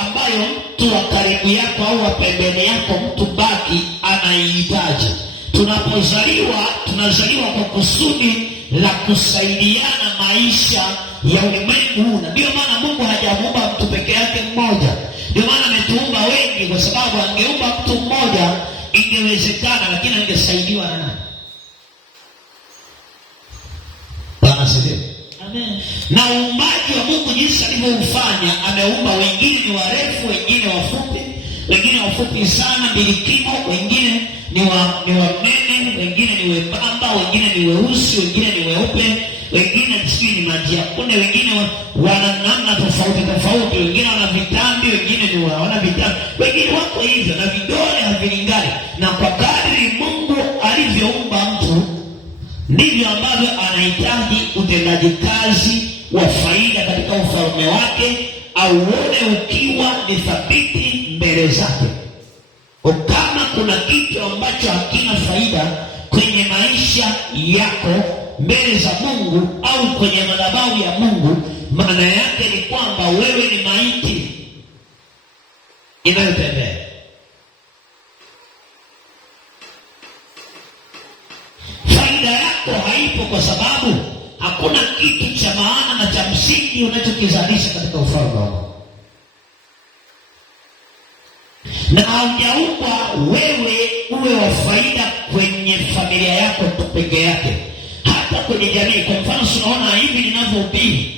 ambayo mtu wa karibu yako au wa pembeni yako, mtu baki, anaihitaji. Tunazaliwa kwa kusudi la kusaidiana maisha ya ulimwengu huu. Na ndio maana Mungu hajamuumba mtu peke yake mmoja. Ndio maana ametuumba wengi, kwa sababu angeumba mtu mmoja ingewezekana, lakini angesaidiwa na nani? Bwana asifiwe. Amen. Na uumbaji wa Mungu jinsi alivyoufanya, ameumba wengine ni warefu, wengine wafupi, wengine wafupi sana mbilikimo, wengine ni wanene, wengine ni wembamba, wengine ni weusi, wengine ni weupe, wengine sijui ni maji ya kunde, wengine wana namna tofauti, wengine wana vitambi, wengine ni wana vitambi, wengine wako hivyo na vidole havilingani. Na kwa kadri Mungu alivyoumba mtu, ndivyo ambavyo anahitaji utendaji kazi wa faida katika ufalme wake, auone ukiwa ni thabiti mbele zake. Kama kuna kitu ambacho hakina faida kwenye maisha yako mbele za Mungu au kwenye madhabahu ya Mungu, maana yake ni kwamba wewe ni maiti inayotembea. Faida yako haipo kwa sababu hakuna kitu cha maana na cha msingi unachokizalisha katika ufalme wa Mungu. Na haujaumbwa wewe uwe wa faida kwenye familia yako tu peke yake, hata kwenye jamii. Kwa mfano, tunaona hivi ninavyohubiri